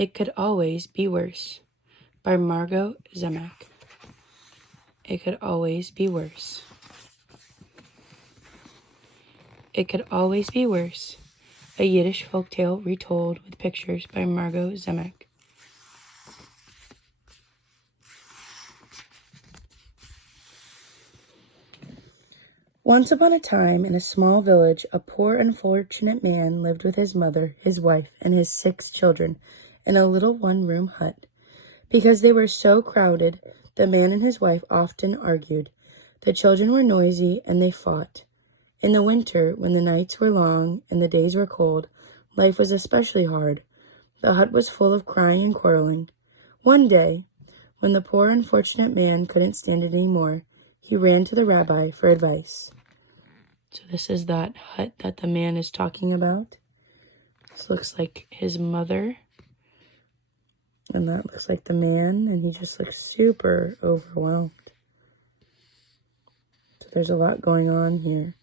It Could Always Be Worse by Margot Zemek. It could always be worse. It Could Always Be Worse, a Yiddish folktale retold with pictures by Margot Zemek. Once upon a time, in a small village, a poor, unfortunate man lived with his mother, his wife, and his 6 children in a little one-room hut. Because they were so crowded, the man and his wife often argued. The children were noisy, and they fought. In the winter, when the nights were long and the days were cold, life was especially hard. The hut was full of crying and quarreling. One day, when the poor, unfortunate man couldn't stand it any more, he ran to the rabbi for advice. So this is that hut that the man is talking about. This looks like his mother. And that looks like the man, and he just looks super overwhelmed. So there's a lot going on here.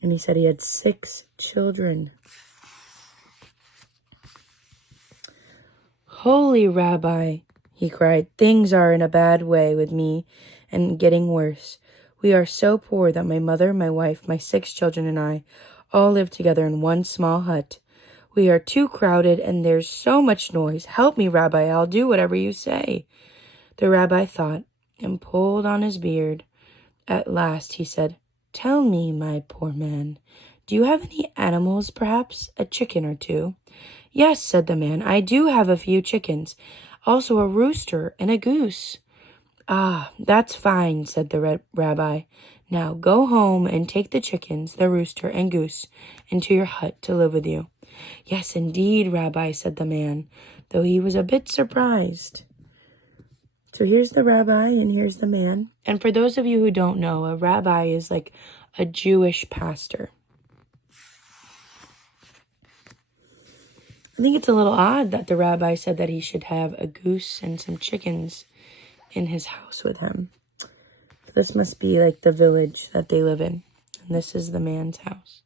And he said he had 6 children. "Holy Rabbi," he cried, "things are in a bad way with me and getting worse. We are so poor that my mother, my wife, my 6 children, and I all live together in one small hut. We are too crowded and there's so much noise. Help me, Rabbi, I'll do whatever you say." The rabbi thought and pulled on his beard. At last he said, "Tell me, my poor man, do you have any animals, perhaps a chicken or 2? "Yes," said the man, "I do have a few chickens, also a rooster and a goose." "Ah, that's fine," said the rabbi. "Now go home and take the chickens, the rooster, and goose into your hut to live with you." "Yes, indeed, Rabbi," said the man, though he was a bit surprised. So here's the rabbi and here's the man. And for those of you who don't know, a rabbi is like a Jewish pastor. I think it's a little odd that the rabbi said that he should have a goose and some chickens in his house with him. This must be like the village that they live in. And this is the man's house.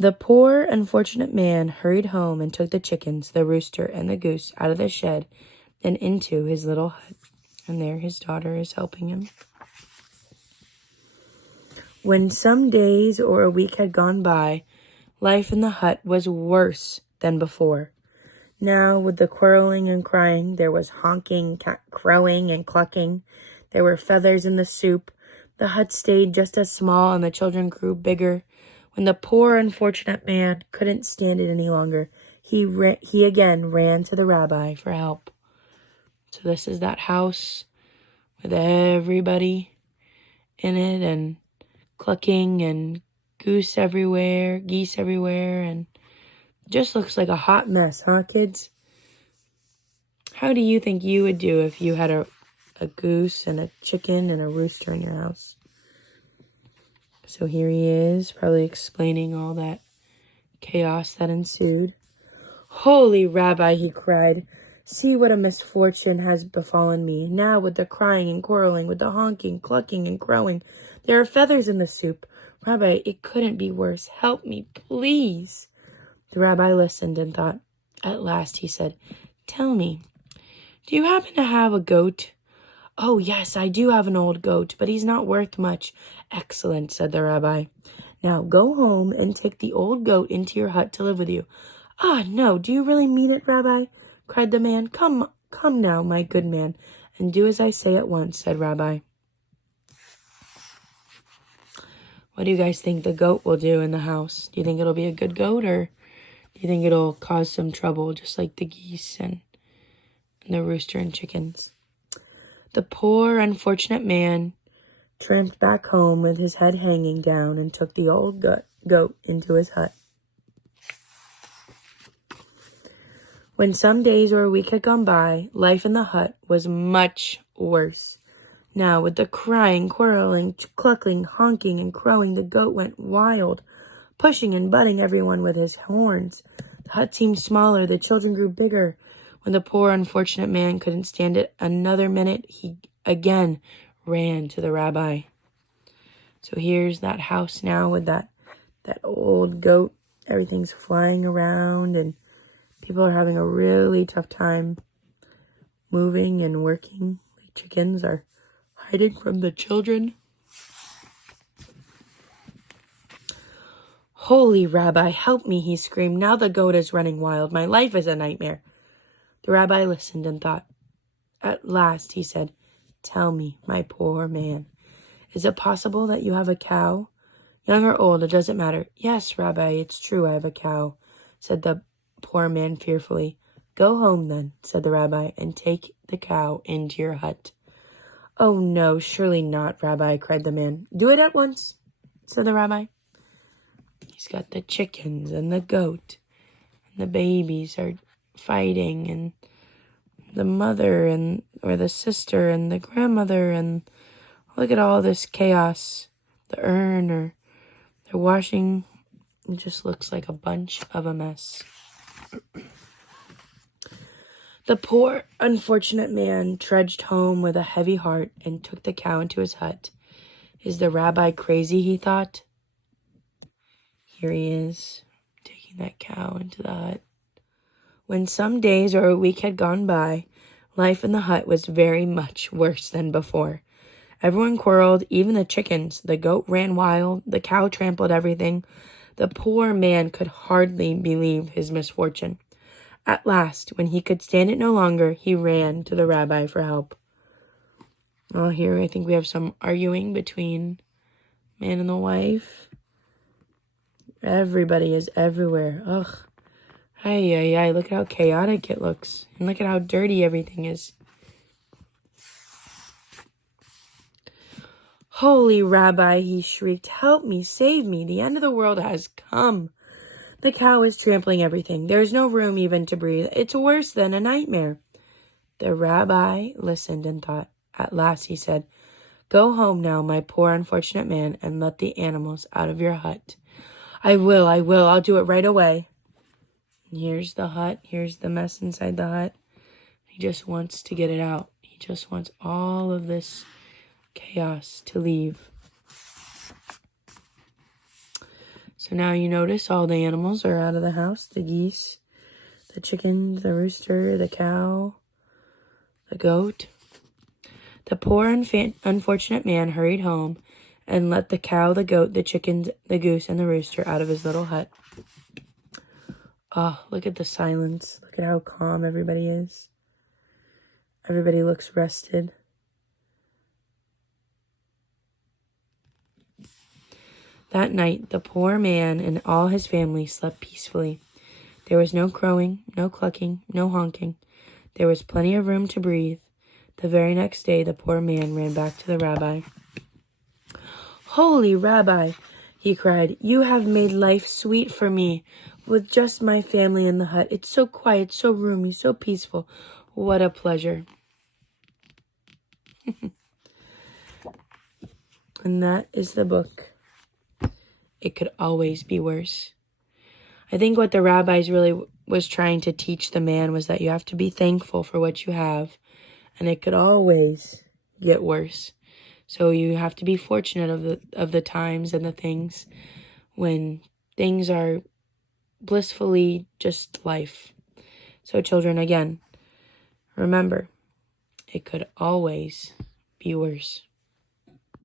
The poor, unfortunate man hurried home and took the chickens, the rooster, and the goose out of the shed and into his little hut. And there his daughter is helping him. When some days or a week had gone by, life in the hut was worse than before. Now, with the quarreling and crying, there was honking, crowing, and clucking. There were feathers in the soup. The hut stayed just as small, and the children grew bigger. When the poor, unfortunate man couldn't stand it any longer, he again ran to the rabbi for help. So this is that house with everybody in it, and clucking, and geese everywhere, and just looks like a hot mess, huh, kids? How do you think you would do if you had a goose and a chicken and a rooster in your house? So here he is, probably explaining all that chaos that ensued. "Holy Rabbi," he cried, "see what a misfortune has befallen me. Now with the crying and quarreling, with the honking, clucking, and crowing, there are feathers in the soup. Rabbi, it couldn't be worse. Help me, please." The rabbi listened and thought. At last he said, "Tell me, do you happen to have a goat?" "Oh, yes, I do have an old goat, but he's not worth much." "Excellent," said the rabbi. "Now go home and take the old goat into your hut to live with you." "Ah, no, do you really mean it, Rabbi?" cried the man. Come now, my good man, and do as I say at once," said Rabbi. What do you guys think the goat will do in the house? Do you think it'll be a good goat, or do you think it'll cause some trouble, just like the geese and the rooster and chickens? The poor, unfortunate man tramped back home with his head hanging down and took the old goat into his hut. When some days or a week had gone by, life in the hut was much worse. Now, with the crying, quarreling, clucking, honking, and crowing, the goat went wild, pushing and butting everyone with his horns. The hut seemed smaller, the children grew bigger. When the poor, unfortunate man couldn't stand it another minute, he again ran to the rabbi. So here's that house now with that old goat. Everything's flying around, and People are having a really tough time moving and working. The chickens are hiding from the children. Holy Rabbi, help me, he screamed. Now the goat is running wild. My life is a nightmare. The rabbi listened and thought. At last, he said, tell me, my poor man, is it possible that you have a cow? Young or old, it doesn't matter. Yes, Rabbi, it's true I have a cow, said the poor man fearfully. Go home then, said the rabbi, and take the cow into your hut. Oh no, surely not, Rabbi, cried the man. Do it at once, said the rabbi. He's got the chickens and the goat, and the babies are fighting, and the mother or the sister and the grandmother, and look at all this chaos. The urn, or they're washing. It just looks like a bunch of a mess. The poor, unfortunate man trudged home with a heavy heart and took the cow into his hut. Is the rabbi crazy, he thought? Here he is, taking that cow into the hut. When some days or a week had gone by, life in the hut was very much worse than before. Everyone quarreled, even the chickens. The goat ran wild. The cow trampled everything. The poor man could hardly believe his misfortune. At last, when he could stand it no longer, he ran to the rabbi for help. Well, here I think we have some arguing between man and the wife. Everybody is everywhere. Ugh. Ay, look at how chaotic it looks. And look at how dirty everything is. Holy Rabbi, he shrieked, help me, save me. The end of the world has come. The cow is trampling everything. There's no room even to breathe. It's worse than a nightmare. The rabbi listened and thought. At last he said, go home now, my poor unfortunate man, and let the animals out of your hut. I will. I'll do it right away. Here's the hut. Here's the mess inside the hut. He just wants to get it out. He just wants all of this chaos to leave. So now you notice all the animals are out of the house. The geese, the chickens, the rooster, the cow, the goat. The poor unfortunate man hurried home and let the cow, the goat, the chickens, the goose, and the rooster out of his little hut. Oh, look at the silence. Look at how calm everybody is. Everybody looks rested. That night, the poor man and all his family slept peacefully. There was no crowing, no clucking, no honking. There was plenty of room to breathe. The very next day, the poor man ran back to the rabbi. Holy Rabbi, he cried, you have made life sweet for me with just my family in the hut. It's so quiet, so roomy, so peaceful. What a pleasure. And that is the book. It could always be worse. I think what the rabbis really was trying to teach the man was that you have to be thankful for what you have, and it could always get worse. So you have to be fortunate of the times and the things when things are blissfully just life. So children, again, remember, it could always be worse.